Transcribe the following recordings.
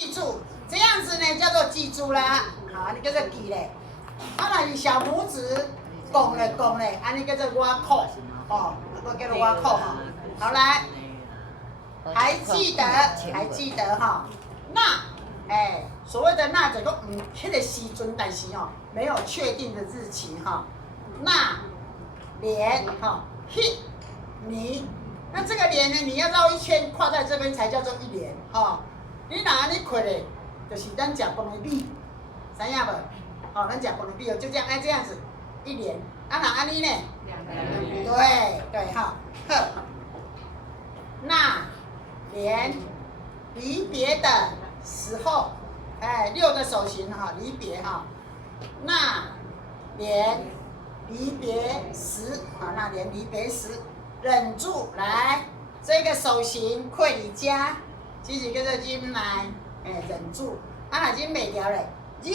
记住，这样子呢叫做记住啦。好，你叫做记嘞。啊，若是小拇指拱嘞拱嘞，安尼叫做挖口，哦，我叫做挖口哈。好来，还记得哈？那，所谓的那就讲迄个时阵，但是哦没有确定的日期哈。那年哈你，那这个年呢，你要绕一圈，跨在这边才叫做一年哈。你若安尼跨嘞，就是咱食饭的米，知影无？哦，咱食饭的米哦，就这样这样子，一年。啊，若安尼呢？对哈，好。那年离别的时候，六个手型哈，离别哈。那年离别时啊，那年离别时，忍住来，这个手型溃离加。其实叫做忍耐，忍住。啊，若忍袂调嘞，忍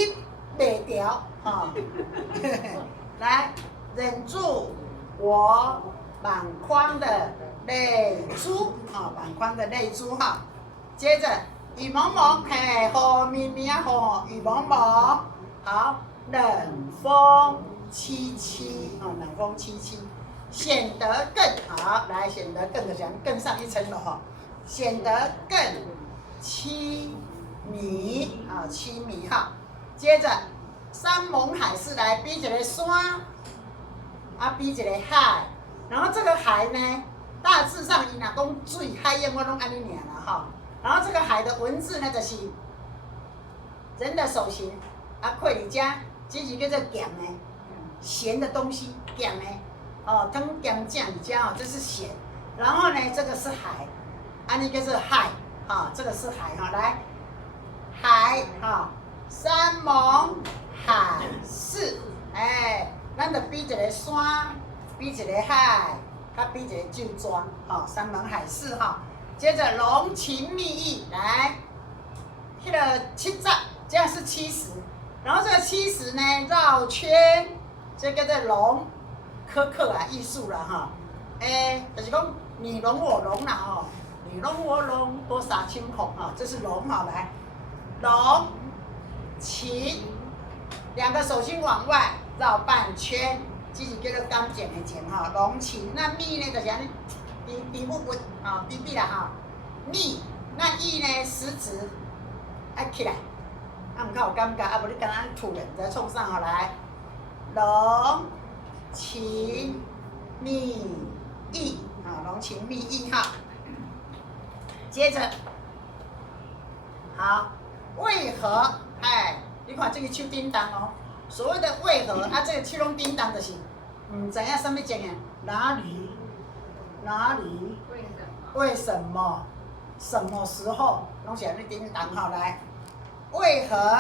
袂调，哈。来，忍住我满眶的泪珠，哈，满眶的泪珠哈。接着雨蒙蒙，雨绵绵啊，雨蒙蒙。好，冷风凄凄，冷风凄凄，显得更好。来，显得更的讲更上一层楼哈。显得更凄迷啊，凄迷哈。接着山盟海誓来比一个山，啊比一个海，然后这个海呢，大致上伊若讲水海燕，我拢安尼念啦哈。然后这个海的文字呢，就是人的手型啊，溃离加，这是叫做咸的，咸的东西，咸的哦，汤咸酱加哦，这是咸。然后呢，这个是海。安尼叫做海，哈，这个是海哈，来，海哈，山盟海誓，咱就比一个山，比一个海，甲比一个酒庄，哈，山盟海誓哈。接着浓情蜜意，来，迄个70，这样是70，然后这个70呢绕圈，这叫做龙，苛刻啊，艺术啦哈，就是讲你侬我侬啦吼。你侬我侬多少轻孔啊？这是龙哈，来，龙情，两个手心往外绕半圈，这是叫做刚剪的剪哈。龙情，那蜜呢就是安尼，比不稳啊，比啦哈。蜜，那意呢食指爱起来，啊唔较有感觉，啊无你敢若吐人，再冲上好来，龙情蜜意啊，龙情蜜意哈。接着，好，为何？你看这个手叮当哦。所谓的为何啊，这个手拢叮当就是，唔知影什么情形，哪里，为什么，什么时候，拢是安尼叮当哈来。为何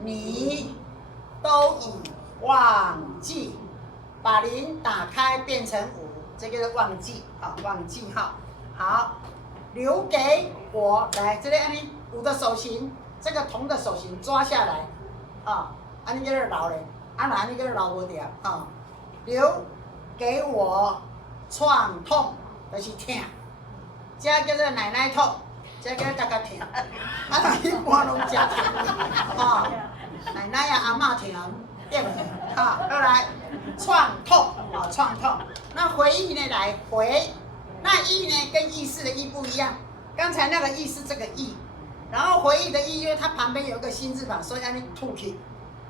你都已忘记？把0打开变成5，这个是忘记啊，忘记哈。好。留给我来，这里安尼5的手型，这个铜的手型抓下来，啊，安尼叫做留嘞，啊，安尼叫做留无掉，啊，留给我创痛，就是痛，这叫做奶奶痛，这叫嘎嘎痛，啊，一般拢食痛，啊，奶奶啊阿嬷痛，对不对？好，再来创痛，啊，创痛，那回忆呢？来回。那意呢，跟意识的意不一样。刚才那个意是这个意，然后回忆的意，因为它旁边有一个心字旁，所以让你吐去。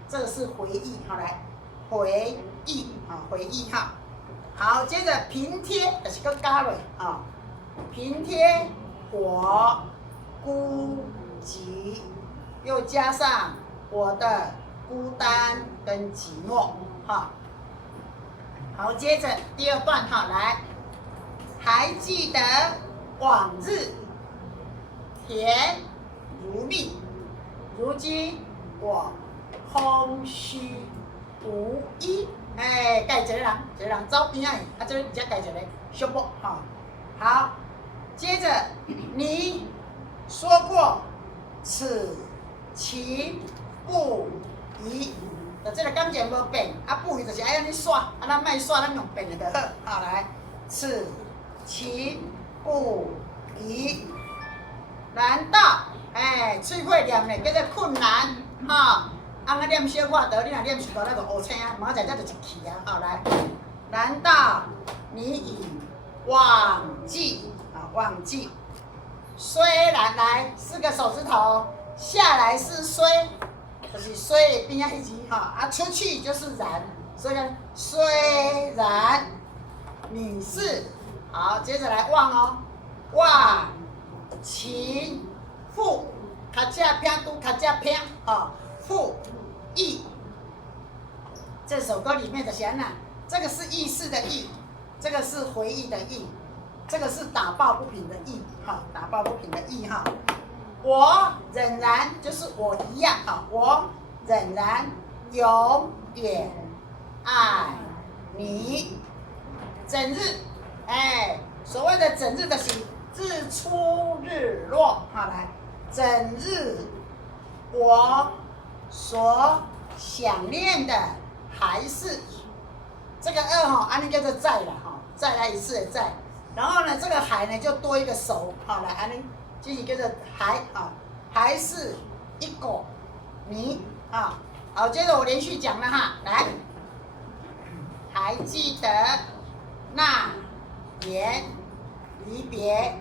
这个是回忆，好来，回忆啊，回忆哈。好，接着平贴，就是个加落啊，平贴我孤寂，又加上我的孤单跟寂寞哈。好，接着第2段哈，来。还记得往日甜如蜜，如今我空虚无依。介一个人走边仔，啊，这才介一个小木哈。好，接着你说过此情不移，这个感情无变，啊不移就是爱安尼煞，啊咱莫煞，咱用变的就好。好来，此情不移，难道喙会念咧叫做困难，哈。安尼念小可得，你若念许多那个乌青啊，明仔载就一气啊，好来。难道你已忘记？啊，忘记。虽然来4个手指头，下来是虽，就是虽边仔一字哈，啊出去就是然，所以呢，虽然你是好，接着来忘哦，忘情复，卡架偏都卡架偏啊，复意。这首歌里面的显然，这个是意识的意，这个是回忆的忆，这个是打抱不平的意，哈，打抱不平的意哈。我仍然就是我一样哈，我仍然永远爱你。整日，所谓的整日的是日出日落，好来，整日我所想念的还是这个二哈，安尼叫做再了哈，再来一次的再，然后呢，这个还呢就多一个手，好来安尼，这是叫做还啊，还是一个你啊，好，接着我连续讲了哈，来，还记得那年离别